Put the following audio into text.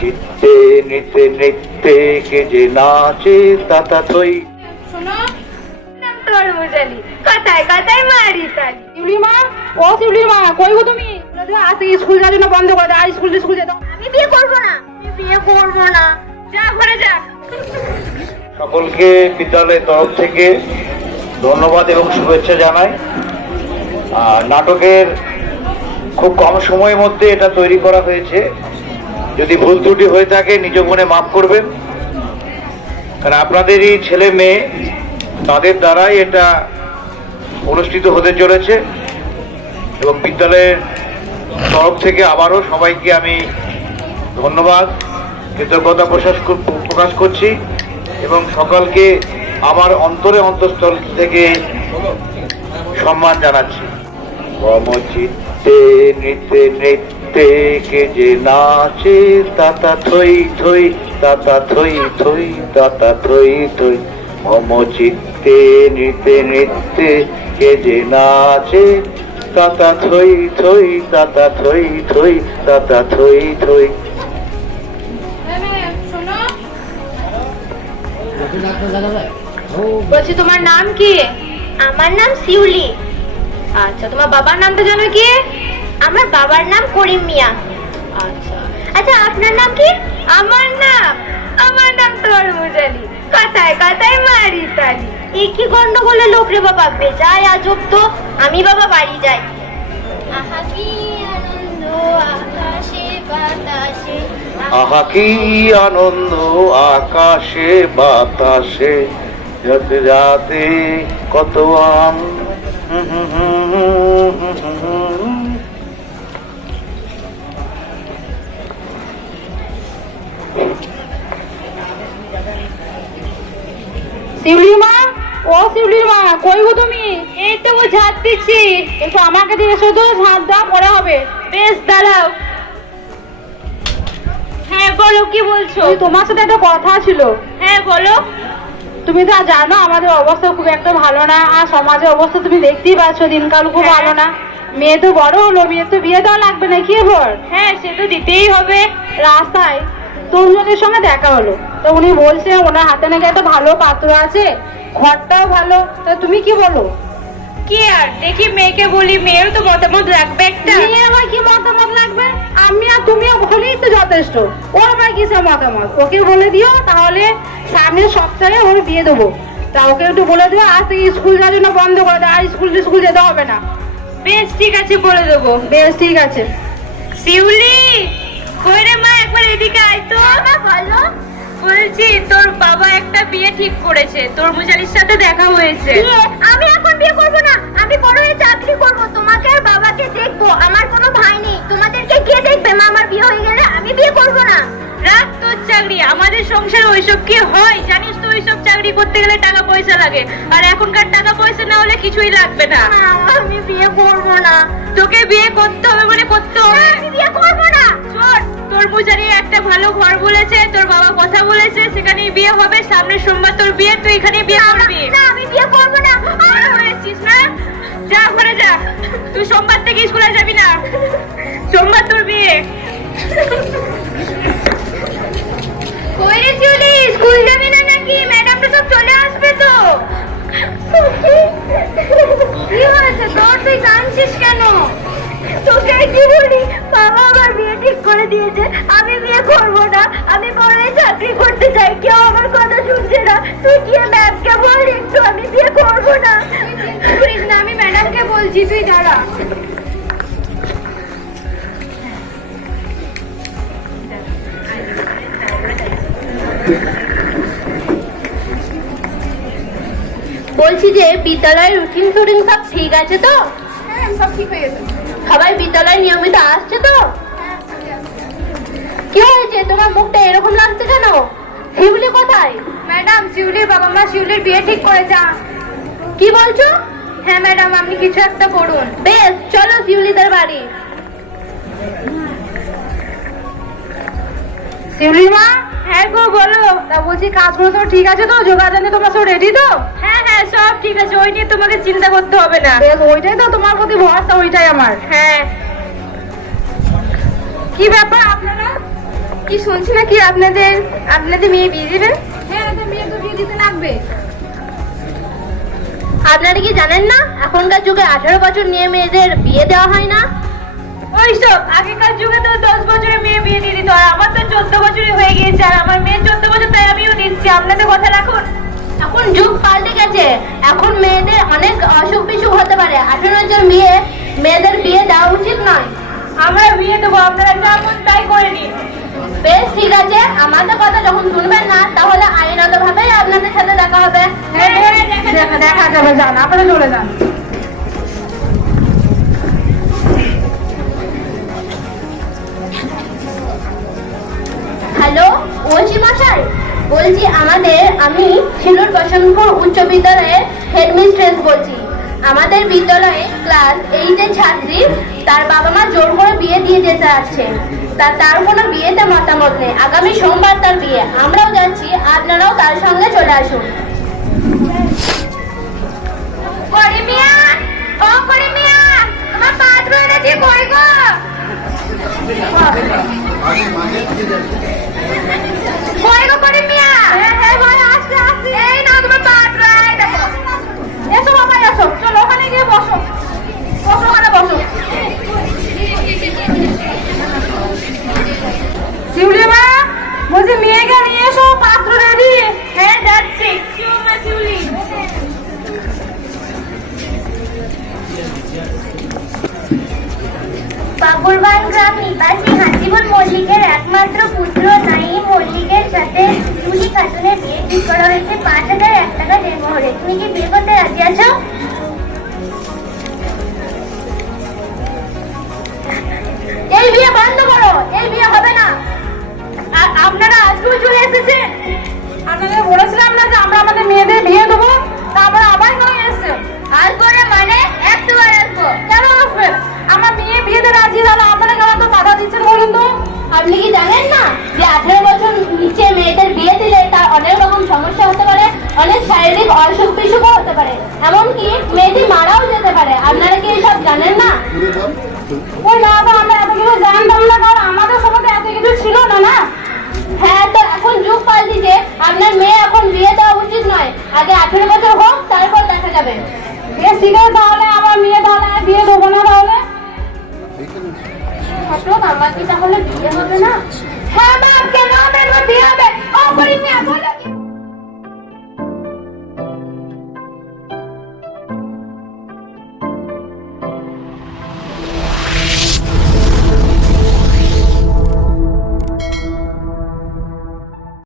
চিত্তে নিতে নৃত্যে কে যে নাচে তাতা তৈ শোনো নাম কথায় কথায় মারি তালি। শিউলি মা ও শিউলি মা কই গো তুমি? আজ থেকে স্কুল যাওয়ার জন্য বন্ধ করে দাও আর স্কুল স্কুল যেতে আমি বিয়ে করব না। আমি বিয়ে করব না। যা ঘরে যা। সকলকে বিদ্যালয়ের তরফ থেকে ধন্যবাদ এবং শুভেচ্ছা জানাই। আর নাটকের খুব কম সময়ের মধ্যে এটা তৈরি করা হয়েছে। যদি ভুল ত্রুটি হয়ে থাকে, নিজ মনে মাফ করবেন। কারণ আপনাদেরই ছেলে মেয়ে, তাদের দ্বারাই এটা অনুষ্ঠিত হতে চলেছে। এবং বিদ্যালয়ের তরফ থেকে আবারও সবাইকে আমি ধন্যবাদ, কৃতজ্ঞতা প্রকাশ কর- প্রকাশ করছি। এবং সকলকে আমার অন্তরে অন্তঃস্থল থেকে সম্মান জানাচ্ছি। মম নৃত্যে নৃত্যে কে যে নাচে তাতা থই থই তাতা থই থই তাতা থই থই। মম চিত্তে নৃত্যে নৃত্যে কে যে নাচে তাতা থই থই তাতা থই থই তাতা থই থই। বলছি তোমার নাম কি? আমার নাম শিউলি। আচ্ছা তোমার বাবার নামটা জানো কি? আমার বাবার নাম করিম মিয়া। আচ্ছা। আচ্ছা আপনার নাম কি? আমার নাম আমার নাম তোর মুজালি কথায় কথায় মারি তালি। এ কি গন্ডগোলে লোক রে বাবা? বেজায় আজব তো। আমি বাবা বাড়ি যাই। আহা কি আনন্দ আকাশে বাতাসে। আহা কি আনন্দ আকাশে বাতাসে। যাতে যাতে কত আম। হুম হুম হুম হুম হুম। শিউলি মা? ও শিউলি মা কই গো তুমি? এই তো ও ঝাঁট দিচ্ছি একটু আমাকে দিয়ে এসো তো ঝাঁট দেওয়া পরে হবে। বেশ দাঁড়াও। হ্যাঁ বলো কি বলছো? তোমার সাথে একটা কথা ছিল। হ্যাঁ বলো। তুমি তো জানো আমাদের অবস্থা খুব একটা ভালো না। আর সমাজের অবস্থা তুমি দেখতেই পাচ্ছ দিনকাল খুব হ্যাঁ। ভালো না। মেয়ে তো বড় হলো মেয়ে তো বিয়ে দেওয়া লাগবে না কি এবার? হ্যাঁ সে তো দিতেই হবে। রাস্তায় তরুণের সঙ্গে দেখা হলো। তো উনি বলছে ওনার হাতে নাকি একটা ভালো পাত্র আছে। ঘরটাও ভালো। তো তুমি কি বলো? কি আর? দেখি মেয়েকে বলি মেয়েরও তো মতামত রাখবে একটা। মেয়ের আবার কি মতামত লাগবে? আমি আর তুমিও হলেই তো যথেষ্ট। ওর আবার কিসের মতামত? ওকে বলে দিও তাহলে সামনের সপ্তাহে ওর বিয়ে দেবো। তা ওকে একটু বলে দিও আজ থেকে স্কুল যাওয়ার জন্য বন্ধ করে দেয় আর স্কুল স্কুল যেতে হবে না। বেশ ঠিক আছে বলে দেবো। বেশ ঠিক আছে। শিউলি কই রে মা একবার এদিকে আয় তো। বলছি তোর বাবা একটা বিয়ে ঠিক করেছে। তোর মুজালির সাথে দেখা হয়েছে। আমি এখন বিয়ে করব না। আমি বড় হয়ে চাকরি করব। তোমাকে আর বাবাকে দেখব। আমার কোনো ভাই নেই। তোমাদেরকে কে দেখবে? মা আমার বিয়ে হয়ে গেলে আমি বিয়ে করব না। রাত তোর চাকরি। আমাদের সংসারে ওইসব কি হয়? জানিস তো ওইসব চাকরি করতে গেলে টাকা পয়সা লাগে। আর এখনকার টাকা পয়সা না হলে কিছুই লাগবে না। আমি বিয়ে করব না। তোকে বিয়ে করতে হবে মানে করতে হবে। আমি বিয়ে করব না। তোর পূজারি একটা ভালো ঘর বলেছে। কথা বলেছে সেখানেই বিয়ে হবে সামনের সোমবার তোর বিয়ে তুই এখানে বিয়ে করবি। না আমি বিয়ে করব না। হয়েছিস না যা ঘরে যা। তুই সোমবার থেকে স্কুলে যাবি না। সোমবার তোর বিয়ে। কই রে শিউলি স্কুল যাবি না নাকি? ম্যাডাম তো সব চলে আসবে তো। কি হয়েছে তোর? তুই কাঁদছিস কেন? তোকে কি বলি? বাবা আমার বিয়ে ঠিক করে দিয়েছে। আমি বিয়ে করব না। আমি পরে তুই গিয়ে ম্যামকে বল একটু আমি বিয়ে করব না। করিস না আমি ম্যাডামকে বলছি তুই দাঁড়া। বলছি যে বিদ্যালয়ের রুটিন ফুটিন সব ঠিক আছে তো? হ্যাঁ সব ঠিক হয়ে গেছে। সবাই বিদ্যালয়ে নিয়মিত আসছে তো? কি হয়েছে? তোমার মুখটা এরকম লাগছে কেন? শিউলি কোথায়? ম্যাডাম শিউলির বাবা মা শিউলির বিয়ে ঠিক করেছে কি বলছো? হ্যাঁ ম্যাডাম আপনি কিছু একটা করুন। বেশ চলো শিউলিদের বাড়ি। শিউলি মা? হ্যাঁ গো বলো। তা বলছি কাজগুলো তো ঠিক আছে তো? যোগাযোগ তোমরা সব রেডি তো? হ্যাঁ হ্যাঁ সব ঠিক আছে। ওই নিয়ে তোমাকে চিন্তা করতে হবে না। বেশ ওইটাই তো তোমার প্রতি ভরসা ওইটাই আমার। হ্যাঁ। কি ব্যাপার আপনারা? কি শুনছি নাকি আপনাদের? আপনাদের মেয়ে বিয়ে দিবেন দিতে লাগবে? আপনারা কি জানেন না? এখনকার যুগে আঠারো বছর নিয়ে মেয়েদের বিয়ে দেওয়া হয় না? ওইসব আগেকার যুগে তো দশ মেয়ে বিয়ে দিয়ে দিত আর আমার তো চোদ্দ বছরই হয়ে গিয়েছে আর আমার মেয়ে চোদ্দ বছর তাই আমিও দিচ্ছি আপনাদের কথা রাখুন। এখন যুগ পাল্টে গেছে। এখন মেয়েদের অনেক অসুখ বিসুখ হতে পারে। আঠারো জন বিয়ে মেয়েদের বিয়ে দেওয়া উচিত নয়। আমরা বিয়ে দেবো আপনারা যা মন তাই করে নিন। বেশ ঠিক আছে। আমাদের কথা যখন শুনবেন না আপনাদের সাথে দেখা হবে। হ্যাঁ, দেখা দেখা যাবে যান আপনারা চলে যান। হ্যালো মশাই বলছি আমাদের আমি শিলুর বসন্তপুর উচ্চ বিদ্যালয়ের হেডমিস্ট্রেস বলছি। আমাদের বিদ্যালয়ে ক্লাস এইটের ছাত্রী তার বাবা মা জোর করে বিয়ে দিয়ে যেতে আসছে। তা তার কোনো বিয়েতে মতামত নেই। আগামী সোমবার তার বিয়ে। আমরাও তার সঙ্গে চলে আসুন এনেছি কই গো ঠিক পাঁচ হাজার এক টাকা তুমি কি এই বিয়ে বন্ধ করো। এই বিয়ে হবে না। আপনারা আজকেও চলে এসেছেন।